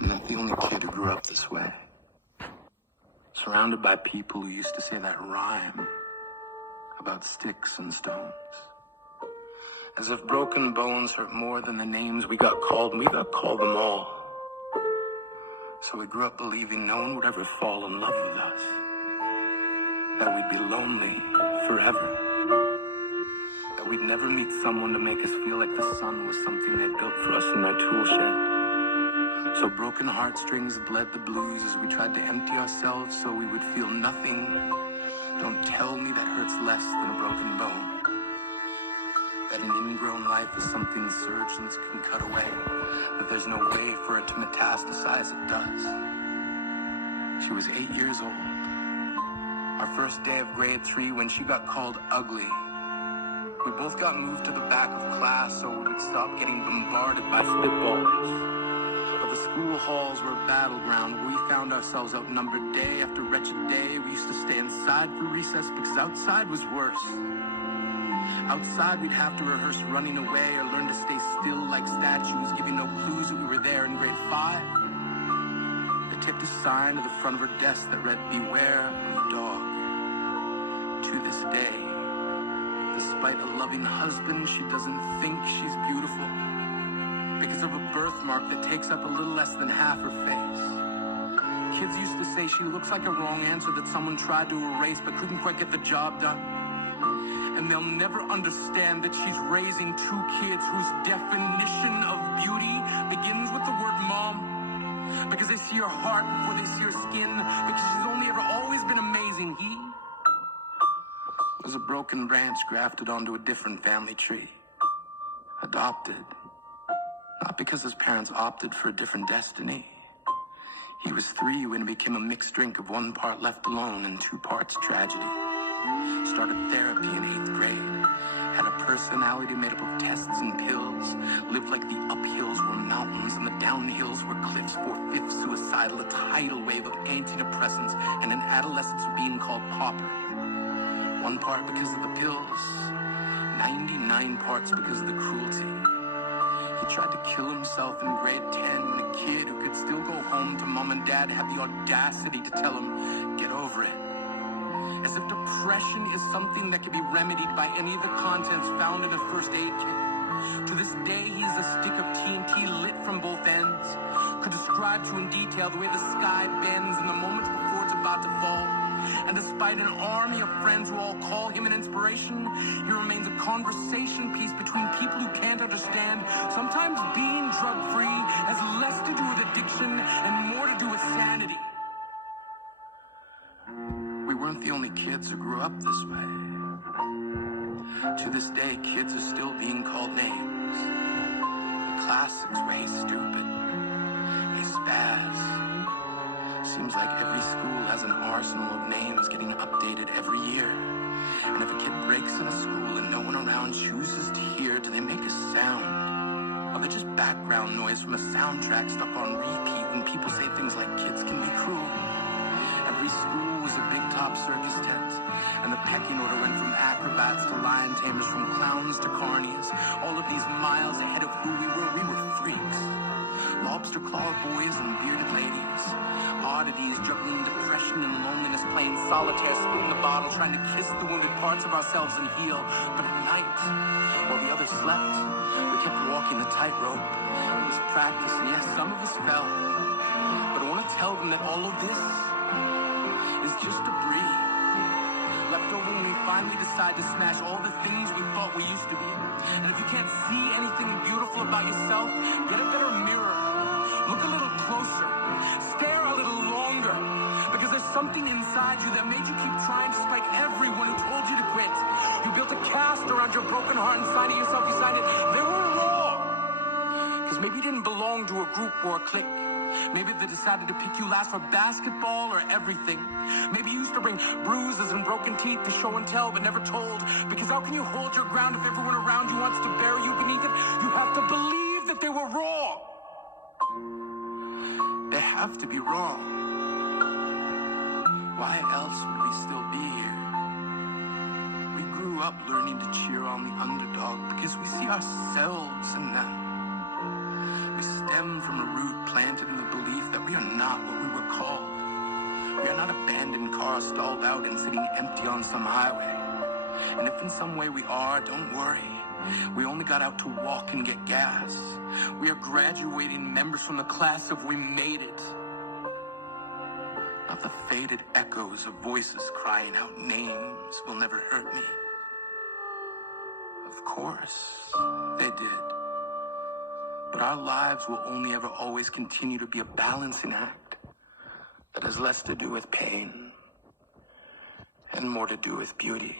I'm not the only kid who grew up this way. Surrounded by people who used to say that rhyme about sticks and stones. As if broken bones hurt more than the names we got called, and we got called them all. So we grew up believing no one would ever fall in love with us. That we'd be lonely forever. That we'd never meet someone to make us feel like the sun was something they built for us in their tool shed. So broken heartstrings bled the blues as we tried to empty ourselves so we would feel nothing. Don't tell me that hurts less than a broken bone. That an ingrown life is something surgeons can cut away. That there's no way for it to metastasize, it does. She was 8 years old. Our first day of grade 3 when she got called ugly. We both got moved to the back of class so we would stop getting bombarded by spitballers. But the school halls were a battleground where we found ourselves outnumbered day after wretched day. We used to stay inside for recess because outside was worse. Outside we'd have to rehearse running away or learn to stay still like statues, giving no clues that we were there in grade 5. They tipped a sign to the front of her desk that read, "Beware of dog." To this day, despite a loving husband, she doesn't think she's beautiful because of a birthmark that takes up a little less than half her face. Kids used to say she looks like a wrong answer that someone tried to erase but couldn't quite get the job done. And they'll never understand that she's raising 2 kids whose definition of beauty begins with the word mom. Because they see her heart before they see her skin. Because she's only ever always been amazing. He was a broken branch grafted onto a different family tree. Adopted. Not because his parents opted for a different destiny. He was 3 when it became a mixed drink of 1 part left alone and 2 parts tragedy. Started therapy in 8th grade. Had a personality made up of tests and pills. Lived like the uphills were mountains and the downhills were cliffs. 4/5 suicidal, a tidal wave of antidepressants, and an adolescence being called pauper. 1 part because of the pills. 99 parts because of the cruelty. He tried to kill himself in grade 10 when a kid who could still go home to mom and dad had the audacity to tell him, "Get over it." As if depression is something that can be remedied by any of the contents found in a first aid kit. To this day, he is a stick of TNT lit from both ends. Could describe to you in detail the way the sky bends in the moments before it's about to fall. And despite an army of friends who all call him an inspiration, he remains a conversation piece between people who can't understand. Sometimes being drug-free has less to do with addiction and more to do with sanity. We weren't the only kids who grew up this way. To this day, kids are still being called names. The classics were, "Hey stupid," "Hey spaz." Seems like every school has an arsenal of names getting updated every year. And if a kid breaks in a school and no one around chooses to hear, do they make a sound? Or they just background noise from a soundtrack stuck on repeat when people say things like kids can be cruel? Every school was a big top circus tent, and the pecking order went from acrobats to lion tamers, from clowns to carnies. All of these miles ahead of who we were freaks. Lobster claw boys and bearded ladies. Oddities juggling depression and loneliness, playing solitaire, spitting the bottle, trying to kiss the wounded parts of ourselves and heal. But at night, while the others slept, we kept walking the tightrope. It was practice, and yes, some of us fell. But I want to tell them that all of this is just debris left over when we finally decide to smash all the things we thought we used to be. And if you can't see anything beautiful about yourself, get a better mirror. Look a little closer. Stare a little longer. Because there's something inside you that made you keep trying despite everyone who told you to quit. You built a cast around your broken heart inside of yourself. You signed it. They were raw. Because maybe you didn't belong to a group or a clique. Maybe they decided to pick you last for basketball or everything. Maybe you used to bring bruises and broken teeth to show and tell but never told. Because how can you hold your ground if everyone around you wants to bury you beneath it? You have to believe that they were raw. They have to be raw. Why else would we still be here? We grew up learning to cheer on the underdog because we see ourselves in them. We stem from a root planted in the belief We are not abandoned cars stalled out and sitting empty on some highway. And if in some way we are, don't worry. We only got out to walk and get gas. We are graduating members from the class of We Made It. Not the faded echoes of voices crying out names will never hurt me. Of course, they did. But our lives will only ever always continue to be a balancing act that has less to do with pain and more to do with beauty.